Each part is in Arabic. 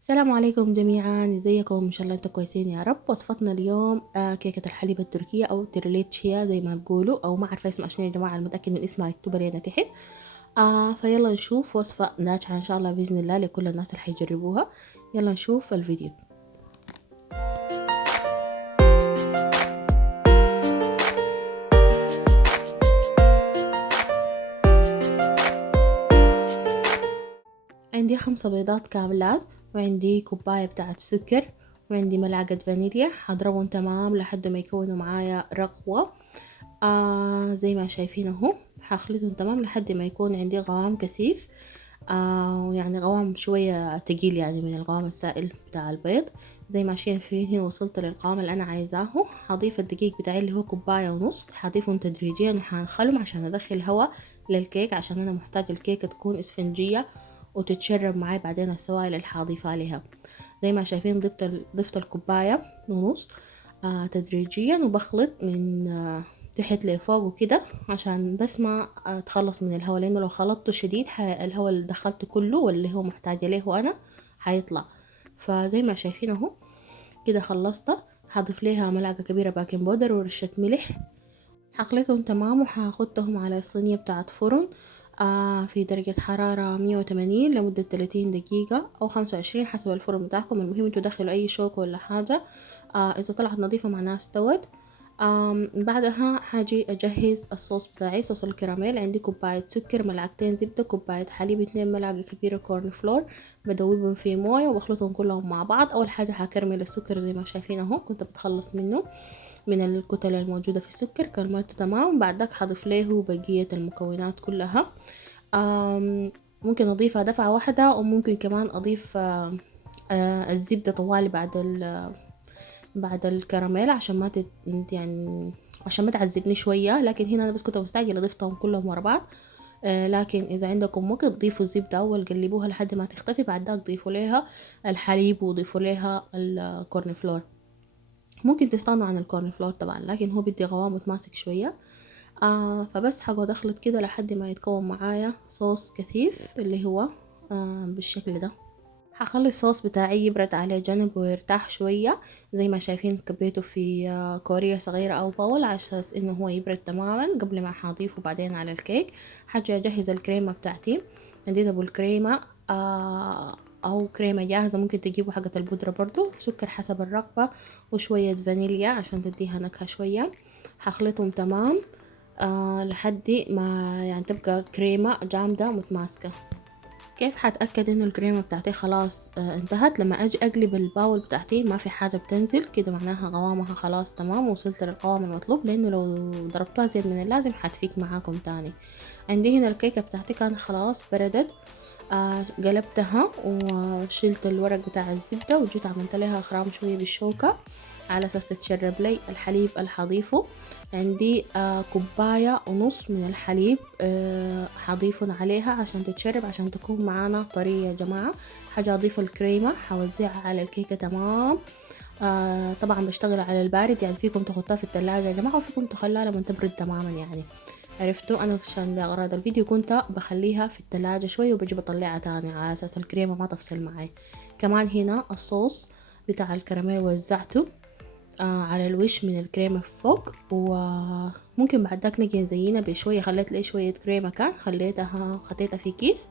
السلام عليكم جميعا، ازيكم؟ ان شاء الله انتم كويسين يا رب. وصفتنا اليوم كيكة الحليب التركية او تريليتشيا زي ما بقولوا، او ما عارفة اسمها شنو يا جماعة، المتأكد من اسمها اكتبوا لنا تحت. فيلا نشوف وصفة ناجحة ان شاء الله بإذن الله لكل الناس اللي حيجربوها. يلا نشوف الفيديو. عندي 5 بيضات كاملات، وعندي كوباية بتاعت سكر، وعندي ملعقة فانيليا. هضربهم تمام لحد ما يكونوا معايا رغوة. زي ما شايفين اهو، هخلطهم تمام لحد ما يكون عندي قوام كثيف. يعني قوام شوية تقيل، يعني من القوام السائل بتاع البيض. زي ما شايفين هنا وصلت للقوام اللي انا عايزاه. هضيف الدقيق بتاعي اللي هو كوباية ونص، هضيفهم تدريجيا وهنخلهم عشان ادخل هواء للكيك، عشان انا محتاجة الكيكة تكون اسفنجية وتتشرب معي بعدين السوائل اللي حاضيفها عليها. زي ما شايفين ضفت الكوباية ونص تدريجيا، وبخلط من تحت لفوق وكده عشان بس ما اتخلص من الهواء، لانه لو خلطته شديد الهواء اللي دخلته كله واللي هو محتاجة له انا هيطلع. فزي ما شايفين اهو كده خلصت. هضيف ليها ملعقة كبيرة باكنج باودر ورشة ملح. هخلطهم تمام وهاخدهم على الصينية بتاعة فرن في درجة حرارة 180 لمدة 30 دقيقة أو 25 حسب الفرن بتاعكم. المهم انتوا دخلوا أي شوك ولا حاجة. إذا طلعت نظيفة معناها استوت. بعدها هاجي أجهز الصوص بتاعي، صوص الكراميل. عندي كوباية سكر، ملعقتين زبدة، كوباية حليب، 2 ملعقة كبيرة كورن فلور. بدوبهم في موية وبخلطهم كلهم مع بعض. أول حاجة هكرمل السكر زي ما شايفين اهو، كنت بتخلص منه من الكتل الموجودة في السكر. كرملته تمام. بعدك هضيف له بقية المكونات كلها. ممكن أضيفها دفعة واحدة، وممكن كمان أضيف الزبدة طوالي بعد الكراميل عشان ما يعني عشان ما تعذبني شوية. لكن هنا أنا بس كنت مستعجلة ضفتهم كلهم ورا بعض. لكن إذا عندكم وقت ضيفوا الزبدة أول، قلبوها لحد ما تختفي. بعد ذاك ضيفوا لها الحليب وضيفوا لها الكورن فلور. ممكن تستغنوا عن الكورن فلور طبعا، لكن هو بدي قوام متماسك شوية. فبس هقعد اخلط كده لحد ما يتكون معايا صوص كثيف اللي هو بالشكل ده. هخلي الصوص بتاعي يبرد على جنب ويرتاح شوية. زي ما شايفين كبيته في كورية صغيرة او باول على اساس انه هو يبرد تماما قبل ما هضيفه بعدين على الكيك. حاجة اجهز الكريمة بتاعتي. عندي ابو الكريمة او كريمة جاهزة، ممكن تجيبوا حقة البودرة برضو، سكر حسب الرغبة، وشوية فانيليا عشان تديها نكهة شوية. هخلطهم تمام لحد ما يعني تبقى كريمة جامدة متماسكة. كيف حتأكد انه الكريمة بتاعتي خلاص انتهت؟ لما اجي اقلب الباول بتاعتي ما في حاجة بتنزل كده، معناها قوامها خلاص تمام، وصلت للقوام المطلوب. لانه لو ضربتوها زيادة من اللازم حتفيك معاكم تاني. عندي هنا الكيكة بتاعتي كانت خلاص بردت. قلبتها وشلت الورق بتاع الزبدة وجيت عملت لها خرام شوية بالشوكة على اساس تتشرب لي الحليب اللي حضيفه. عندي كوباية ونص من الحليب حضيفهم عليها عشان تتشرب، عشان تكون معانا طرية يا جماعة. حاجة اضيف الكريمة حوزعها على الكيكة تمام. طبعا بشتغل على البارد، يعني فيكم تحطها في التلاجة يا جماعة، وفيكم تخليها لما تبرد تماما يعني. عرفتوا؟ انا عشان لأغراض الفيديو كنت بخليها في التلاجة شوي وبجي بطلعها تاني على اساس الكريمة ما تفصل معي. كمان هنا الصوص بتاع الكراميل وزعته على الوش من الكريمة فوق. وممكن بعد ذاك نجي نزينها بشوية. خليت لي شوية كريمة كان خطيتها في كيس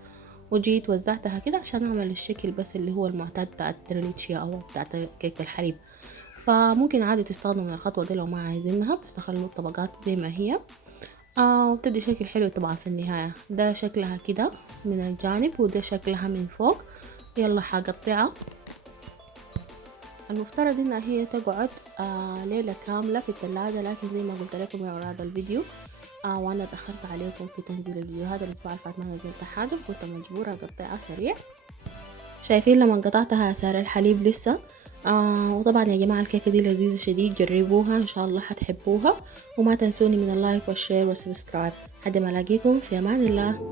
وجيت وزعتها كده عشان اعمل الشكل بس اللي هو المعتاد بتاع التريليتشيا او بتاع كيكة الحليب. فممكن عادي تستخدموا من الخطوة دي لو ما عايزينها، بس تخلوا الطبقات زي ما هي. وبتدي شكل حلو طبعا في النهاية. ده شكلها كده من الجانب وده شكلها من فوق. يلا حقطعها. المفترض انها هي تقعد ليلة كاملة في الثلاجة، لكن زي ما قلت لكم يا اولاد الفيديو وانا تأخرت عليكم في تنزيل الفيديو. هذا الاسبوع اللي فات ما نزلت حاجة، كنت مجبورة اقطعها سريع. شايفين لما قطعتها صار الحليب لسه. وطبعا يا جماعة الكيكة دي لذيذة شديد، جربوها ان شاء الله حتحبوها. وما تنسوني من اللايك والشير والسبسكرايب. لحد ما الاقيكم في امان الله.